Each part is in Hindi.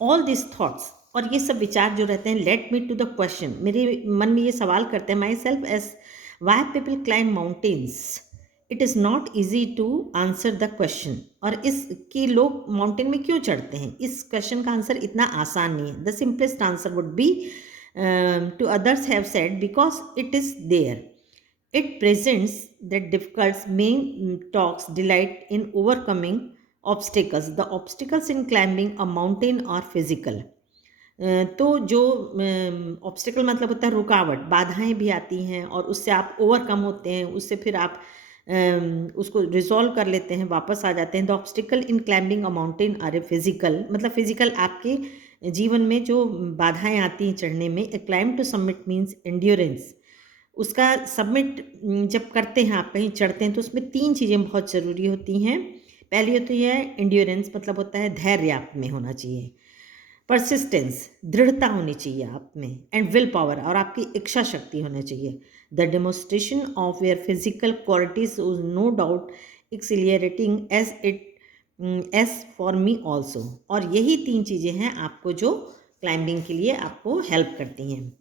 ऑल दिस थॉट्स, और ये सब विचार जो रहते हैं, let me to the question, मेरे मन में ये सवाल करते हैं, myself as why people climb mountains, it is not easy to answer the question, और इस कि लोग माउंटेन में क्यों चढ़ते हैं, इस क्वेश्चन का आंसर इतना आसान नहीं है. The simplest answer would be to others have said because it is there. It presents that difficult main talks delight in overcoming obstacles. The obstacles in climbing a mountain are physical. तो जो ऑब्स्टिकल मतलब होता है रुकावट, बाधाएं भी आती हैं और उससे आप ओवरकम होते हैं, उससे फिर आप उसको रिजॉल्व कर लेते हैं, वापस आ जाते हैं. The obstacle in climbing a mountain are a physical, मतलब फिजिकल आपके जीवन में जो बाधाएं आती हैं चढ़ने में. A climb to summit means endurance. उसका सबमिट जब करते हैं, आप कहीं चढ़ते हैं, तो उसमें 3 चीज़ें बहुत ज़रूरी होती हैं. पहली होती है एंड्योरेंस, मतलब होता है धैर्य आप में होना चाहिए. परसिस्टेंस, दृढ़ता होनी चाहिए आप में. एंड विल पावर, और आपकी इच्छा शक्ति होनी चाहिए. The demonstration of where physical qualities is no doubt exhilarating as for me also. और यही 3 चीज़ें हैं आपको जो क्लाइंबिंग के लिए आपको हेल्प करती हैं.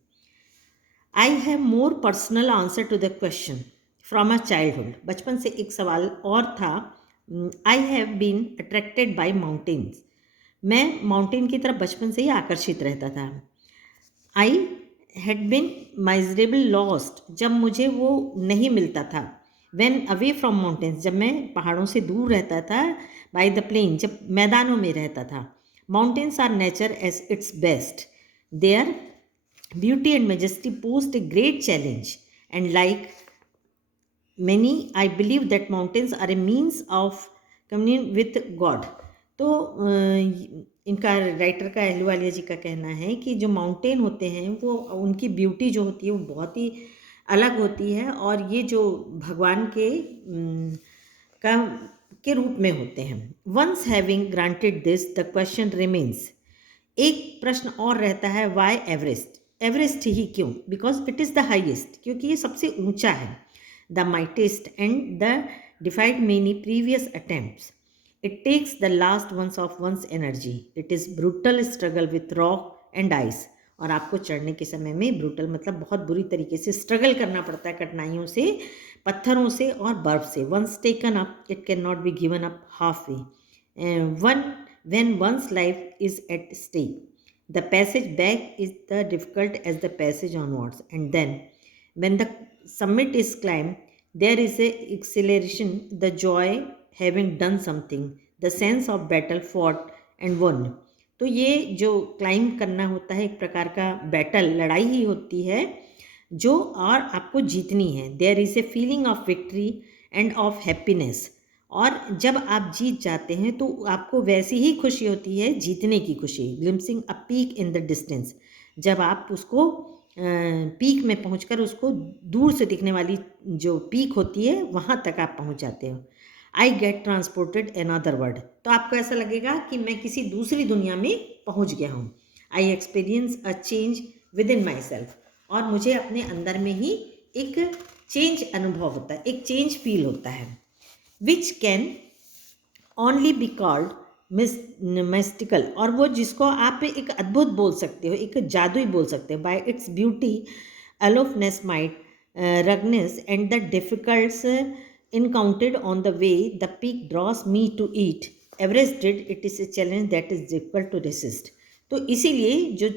I have more personal answer to the question from a childhood. बचपन से एक सवाल और था. I have been attracted by mountains. मैं माउंटेन की तरफ बचपन से ही आकर्षित रहता था. I had been miserable lost, जब मुझे वो नहीं मिलता था. वेन अवे फ्रॉम माउंटेन्स, जब मैं पहाड़ों से दूर रहता था. बाई द प्लेन, जब मैदानों में रहता था. Mountains are nature as its best. Their beauty and majesty posed a great challenge, and like many I believe that mountains are a means of communion with God. तो इनका राइटर का अहलुवालिया जी का कहना है कि जो माउंटेन होते हैं वो उनकी ब्यूटी जो होती है वो बहुत ही अलग होती है, और ये जो भगवान के का के रूप में होते हैं. Once having granted this the question remains. एक प्रश्न और रहता है, वाई एवरेस्ट. एवरेस्ट ही क्यों? Because it is the highest, क्योंकि ये सबसे ऊंचा है. The mightiest and the defied many previous attempts. It takes the last ounce of one's energy. It is brutal struggle with rock and ice. और आपको चढ़ने के समय में ब्रूटल मतलब बहुत बुरी तरीके से स्ट्रगल करना पड़ता है, कठिनाइयों से, पत्थरों से और बर्फ से. Once taken up it can not be given up half way. When one's life is at stake, the passage back is the difficult as the passage onwards. And then, when the summit is climbed, there is a exhilaration, the joy having done something, the sense of battle fought and won. तो ये जो क्लाइंब करना होता है एक प्रकार का बैटल, लड़ाई ही होती है जो और आपको जीतनी है. There is a feeling of victory and of happiness. और जब आप जीत जाते हैं तो आपको वैसी ही खुशी होती है, जीतने की खुशी. Glimpsing a peak in the distance, जब आप उसको पीक में पहुंचकर उसको दूर से दिखने वाली जो पीक होती है वहाँ तक आप पहुँच जाते हो. I get transported another world, तो आपको ऐसा लगेगा कि मैं किसी दूसरी दुनिया में पहुँच गया हूँ. I experience a change with in my self, और मुझे अपने अंदर में ही एक चेंज अनुभव होता है, एक चेंज फील होता है. Which can only be called mystical, और वो जिसको आप एक अद्भुत बोल सकते हो, एक जादुई बोल सकते हो. By its beauty, aloofness, might, ruggedness and the difficulties encountered on the way, the peak draws me to it. Everest did, it is a challenge that is difficult to resist. तो इसीलिए जो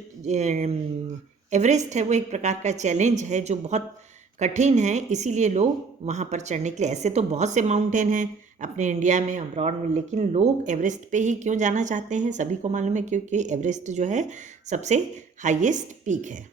एवरेस्ट है वो एक प्रकार का चैलेंज है जो बहुत कठिन है, इसीलिए लोग वहाँ पर चढ़ने के लिए, ऐसे तो बहुत से माउंटेन हैं अपने इंडिया में, अब्रॉड में, लेकिन लोग एवरेस्ट पे ही क्यों जाना चाहते हैं? सभी को मालूम है क्योंकि एवरेस्ट जो है सबसे हाईएस्ट पीक है.